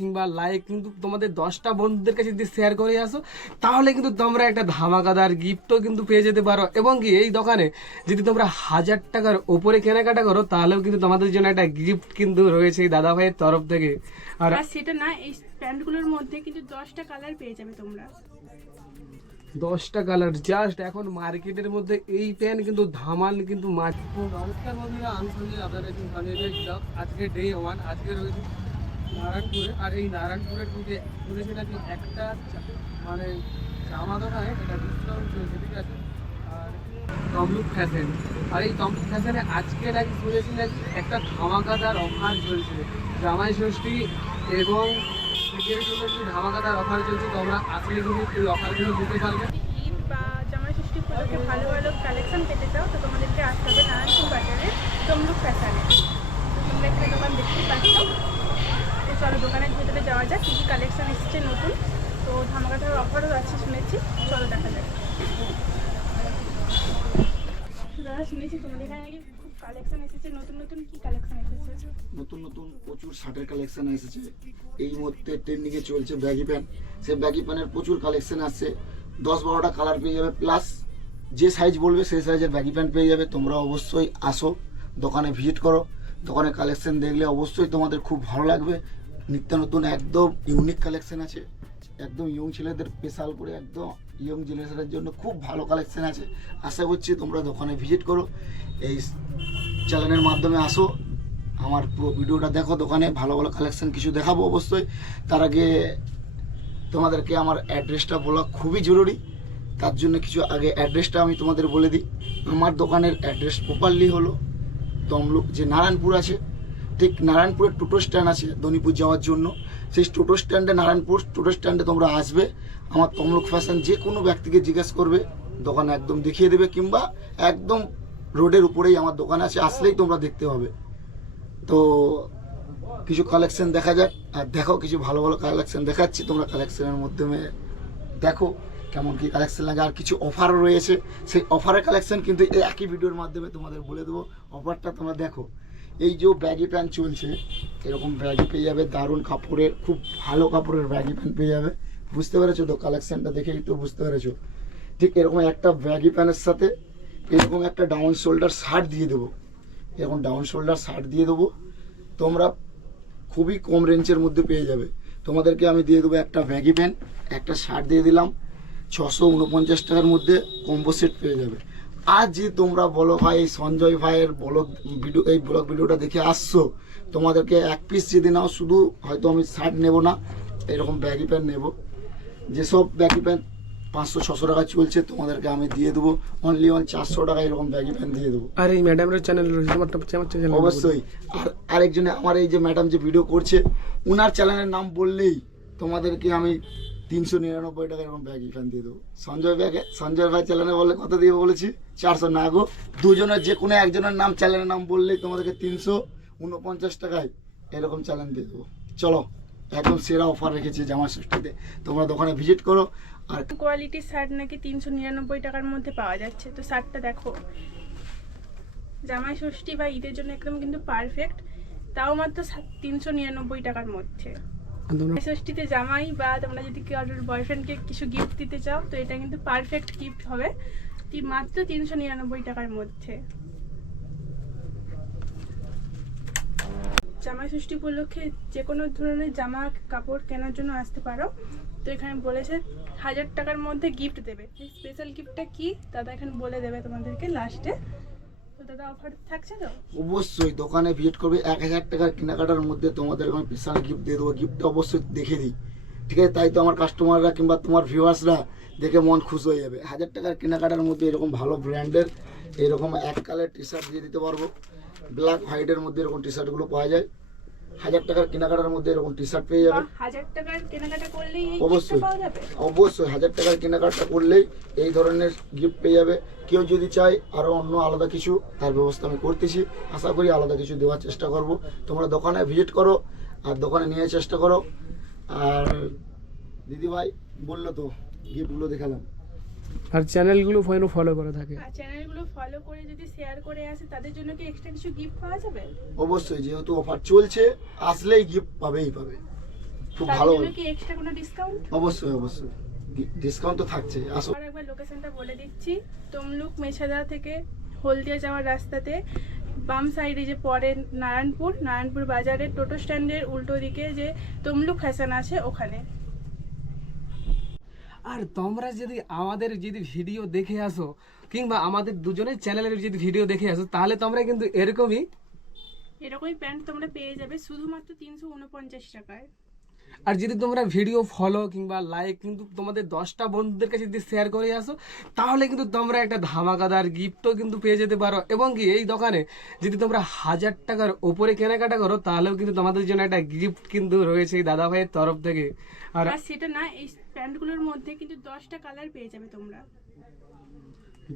কিংবা লাইক কিন্তু তোমাদের 10টা বন্ধুদের কাছে যদি শেয়ার করে আসো তাহলে কিন্তু তোমরা একটা ধামাকাদার গিফটও কিন্তু পেয়ে যেতে পারো। এবং কি এই দোকানে যদি তোমরা 1000 টাকার ওপরে কেনাকাটা করো তাহলেও কিন্তু তোমাদের জন্য একটা গিফট কিন্তু রয়েছে এই দাদা ভাইয়ের তরফ থেকে। আর সেটা না, এই প্যান্টগুলোর মধ্যে কিন্তু 10টা কালার পেয়ে যাবে তোমরা। 10টা কালার জাস্ট এখন মার্কেটের মধ্যে এই প্যান্ট কিন্তু ধামাল কিন্তু নমস্কার বন্ধুরা, আমি সঞ্জয়, আপনাদের আজকে ডে 1, আজকে রয়েছে নারায়ণপুরে। আর এই নারায়ণপুরের ঢুকে নাকি একটা মানে জামা দোকানে এটা ডিসকাউন্ট চলছে, ঠিক আছে। আর তমলুক ফ্যাশন, আর এই তমলুক ফ্যাশনে আজকে নাকি শুনেছি নাকি একটা ধামাকাদার অফার চলছে, জামাই ষষ্ঠী এবং শীতের জন্য একটু ধামাকাদার অফার চলছে। তোমরা আসলে কিন্তু এই অফারগুলো দিতে পারবে। ঈদ বা জামাই ষষ্ঠী উপলক্ষে ভালো ভালো কালেকশন পেতে চাও তো তোমাদেরকে আসতে হবে নারায়ণপুর বাজারে তমলুক ফ্যাশনে। তো তোমরা এখানে দোকান দেখতেই পাচ্ছ। তো চলো দোকানের ভেতরে যাওয়া যাক, কী কী কালেকশন এসেছে নতুন। তো ধামাকাদার অফারও আছে শুনেছি, চলো দেখা যাক। দাদা শুনেছি তোমাদের এখানে নাকি খুব কালেকশন এসেছে, নতুন নতুন কী কালেকশন এসেছে? নতুন নতুন প্রচুর শার্টের কালেকশন এসেছে। এই মুহূর্তে ট্রেন্ডিংয়ে চলছে ব্যাগি প্যান্ট। সেই ব্যাগি প্যান্টের প্রচুর কালেকশন আসছে, 10-12টা কালার পেয়ে যাবে, প্লাস যে সাইজ বলবে সেই সাইজের ব্যাগি প্যান্ট পেয়ে যাবে। তোমরা অবশ্যই আসো, দোকানে ভিজিট করো, দোকানে কালেকশন দেখলে অবশ্যই তোমাদের খুব ভালো লাগবে। নিত্য নতুন একদম ইউনিক কালেকশন আছে, একদম ইয়ং ছেলেদের স্পেশাল করে, একদম ইয়ং জেনারেশনের জন্য খুব ভালো কালেকশন আছে। আশা করছি তোমরা দোকানে ভিজিট করো, এই চ্যানেলের মাধ্যমে আসো, আমার পুরো ভিডিওটা দেখো। দোকানে ভালো ভালো কালেকশন কিছু দেখাবো অবশ্যই। তার আগে তোমাদেরকে আমার অ্যাড্রেসটা বলা খুবই জরুরি, তার জন্য কিছু আগে অ্যাড্রেসটা আমি তোমাদের বলে দিই। আমার দোকানের অ্যাড্রেস প্রপারলি হলো তমলুক যে নারায়ণপুর আছে, ঠিক নারায়ণপুরের টোটো স্ট্যান্ড আছে দনিপুর যাওয়ার জন্য, সেই টোটো স্ট্যান্ডে নারায়ণপুর টোটো স্ট্যান্ডে তোমরা আসবে। আমার তমলুক ফ্যাশন যে কোনো ব্যক্তিকে জিজ্ঞেস করবে, দোকান একদম দেখিয়ে দেবে, কিংবা একদম রোডের উপরেই আমার দোকান আছে, আসলেই তোমরা দেখতে পাবে। তো কিছু কালেকশন দেখা যাক, আর দেখো কিছু ভালো ভালো কালেকশন দেখাচ্ছি, তোমরা কালেকশনের মাধ্যমে দেখো কেমন কি কালেকশন লাগে। আর কিছু অফারও রয়েছে, সেই অফারের কালেকশন কিন্তু এই একই ভিডিওর মাধ্যমে তোমাদের বলে দেবো। অফারটা তোমরা দেখো, এই যে ব্যাগি প্যান্ট চলছে, এরকম ব্যাগি পেয়ে যাবে, দারুণ কাপড়ের, খুব ভালো কাপড়ের ব্যাগি প্যান্ট পেয়ে যাবে। বুঝতে পেরেছো তো? কালেকশনটা দেখেই তো বুঝতে পেরেছো। ঠিক এরকম একটা ব্যাগি প্যান্টের সাথে এরকম একটা ডাউন শোল্ডার শার্ট দিয়ে দেবো, এরকম ডাউন শোল্ডার শার্ট দিয়ে দেবো। তোমরা খুবই কম রেঞ্জের মধ্যে পেয়ে যাবে। তোমাদেরকে আমি দিয়ে দেবো একটা ব্যাগি প্যান্ট, একটা শার্ট দিয়ে দিলাম, 649 টাকার মধ্যে কম্বো সেট পেয়ে যাবে। আর যে তোমরা বলো ভাই এই সঞ্জয় ভাইয়ের ব্লগ ভিডিওটা দেখে আসছো, তোমাদেরকে এক পিস যদি নাও, শুধু হয়তো আমি শার্ট নেব না, এরকম ব্যাগি প্যান্ট নেবো। যেসব ব্যাগি প্যান্ট 500-600 টাকা চলছে, তোমাদেরকে আমি দিয়ে দেবো অনলি 400 টাকা এরকম ব্যাগি প্যান্ট দিয়ে দেবো। আর এই ম্যাডামের চ্যানেল অবশ্যই। আর আরেকজনে আমার এই যে ম্যাডাম যে ভিডিও করছে, ওনার চ্যানেলের নাম বললেই তোমাদেরকে আমি 399 টাকা এরকম ব্যাগি প্যান্ট দিয়ে দেবো। সঞ্জয় ভাই চ্যানেলে বললে কত দিয়ে বলেছি? 400 না গো, দুজনের যে কোনো একজনের নাম চ্যানেলের নাম বললেই তোমাদেরকে 349 টাকায় এরকম চ্যানেল দিয়ে দেবো। চলো, একদম সেরা অফার রেখেছি জামা ষষ্ঠীতে, তোমরা দোকানে ভিজিট করো। আর কোয়ালিটির শার্ট নাকি 399 টাকার মধ্যে পাওয়া যাচ্ছে। তো শার্টটা দেখো, জামাই ষষ্ঠী বা ঈদের জন্য একদম কিন্তু পারফেক্ট, তাও মাত্র 399 টাকার মধ্যে। জামাই ষষ্ঠীতে জামাই বা তোমরা যদি কারোর বয়ফ্রেন্ডকে কিছু গিফট দিতে চাও, তো এটা কিন্তু পারফেক্ট গিফট হবে মাত্র 399 টাকার মধ্যে। জামাই ষষ্ঠী উপলক্ষে যে কোনো ধরনের জামা কাপড় কেনার জন্য আসতে পারো। তো এখানে বলেছে 1000 টাকার মধ্যে গিফট দেবে। এই স্পেশাল গিফটটা কি দাদা এখানে বলে দেবে তোমাদেরকে লাস্টে। তো দাদা অফার থাকছে তো? অবশ্যই দোকানে ভিজিট করবে, 1000 টাকার কেনাকাটার মধ্যে তোমাদের আমি স্পেশাল গিফট দিয়ে দেবো। গিফটটা অবশ্যই দেখে দিই, ঠিক আছে? তাই তো আমার কাস্টমাররা কিংবা তোমার ভিউয়ার্সরা দেখে মন খুশ হয়ে যাবে। 1000 টাকার কেনাকাটার মধ্যে এরকম ভালো ব্র্যান্ডের এরকম এক কালার টি শার্ট দিয়ে দিতে পারবো। ব্ল্যাক হোয়াইটের মধ্যে এরকম টি শার্টগুলো পাওয়া যায়। 1000 টাকার কেনাকাটার মধ্যে এরকম টি শার্ট পেয়ে যাবে। 1000 টাকার কেনাকাটা করলেই অবশ্যই পাওয়া যাবে। অবশ্যই 1000 টাকার কেনাকাটা করলেই এই ধরনের গিফট পেয়ে যাবে। কেউ যদি চায় আরও অন্য আলাদা কিছু, তার ব্যবস্থা আমি করতেছি। আশা করি আলাদা কিছু দেওয়ার চেষ্টা করব। তোমরা দোকানে ভিজিট করো আর দোকানে নিয়ে চেষ্টা করো। আর দিদিভাই বললো তো গিফটগুলো দেখালাম, আর চ্যানেলগুলো ফলো করে থাকে। আর চ্যানেলগুলো ফলো করে যদি শেয়ার করে আসে তাদের জন্য কি এক্সট্রা কিছু গিফট পাওয়া যাবে? অবশ্যই, যেহেতু অফার চলছে আসলেই গিফট পাবেই পাবে। খুব তাদের ভালো, জন্য কি এক্সট্রা কোনো ডিসকাউন্ট? অবশ্যই অবশ্যই ডিসকাউন্ট তো থাকছে। আসো। আর একবার লোকেশনটা বলে দিচ্ছি, তমলুক মেছাদা থেকে হলদিয়া যাওয়ার রাস্তাতে বাম সাইডে যে পরে নারায়ণপুর বাজারের টোটো স্ট্যান্ডের উল্টো দিকে যে তমলুক ফ্যাশন আছে ওখানে। আর তোমরা যদি আমাদের যদি ভিডিও দেখে আসো কিংবা আমাদের দুজনের চ্যানেলের যদি ভিডিও দেখে আসো তাহলে তোমরা কিন্তু এরকমই প্যান্ট তোমরা পেয়ে যাবে শুধুমাত্র 349 টাকায়। আর যদি তোমরা ভিডিও ফলো কিংবা লাইক কিন্তু তোমাদের 10টা বন্ধুদের কাছে যদি শেয়ার করে আসো তাহলে কিন্তু তোমরা একটা ধামাকাদার গিফটও কিন্তু পেয়ে যেতে পারো। এবং কি এই দোকানে যদি তোমরা 1000 টাকার ওপরে কেনাকাটা করো তাহলেও কিন্তু তোমাদের জন্য একটা গিফট কিন্তু রয়েছে এই দাদা ভাইয়ের তরফ থেকে। আর আর সেটা না, এই প্যান্টগুলোর মধ্যে কিন্তু 10টা কালার পেয়ে যাবে তোমরা।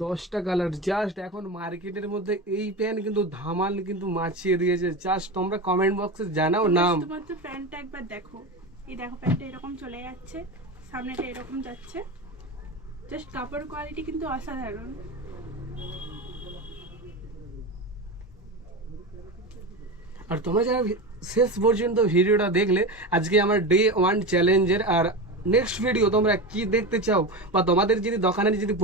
10টা কালার জাস্ট এখন মার্কেটের মধ্যে এই প্যান্ট কিন্তু ধামাল কিন্তু মাছিয়ে দিয়েছে। জাস্ট তোমরা কমেন্ট বক্সে জানাও নাম। শুধুমাত্র প্যান্টটা একবার দেখো, এই দেখো প্যান্টটা এরকম চলে যাচ্ছে, সামনেটা এরকম যাচ্ছে, জাস্ট কাপড় কোয়ালিটি কিন্তু অসাধারণ। আর তোমরা যারা শেষ পর্যন্ত ভিডিওটা দেখলে আজকে আমার ডে 1 চ্যালেঞ্জের আর নেক্সট ভিডিও তোমরা কি দেখতে চাও বা তোমাদের যদি দোকানের যদি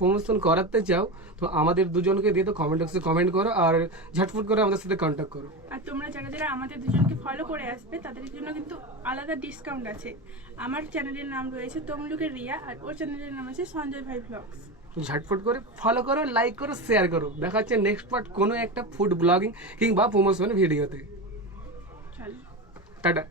প্রমোশন করাতে চাও তো আমাদের দুজনকে দিয়ে তো কমেন্ট বক্সে কমেন্ট করো আর ঝটফট করে আমাদের সাথে কন্ট্যাক্ট করো। আর তোমরা যারা আমাদের দুজনকে ফলো করে আসবে তাদের জন্য কিন্তু আলাদা ডিসকাউন্ট আছে। আমার চ্যানেলের নাম রয়েছে তমলুকের রিয়া, আর ওর চ্যানেলের নাম আছে সঞ্জয় ভাই ব্লগস। তো ঝটফট করে ফলো করো, লাইক করো, শেয়ার করো। দেখা হচ্ছে নেক্সট পার্ট কোনো একটা ফুড ব্লগিং কিংবা প্রমোশন ভিডিওতে। চলো টাটা।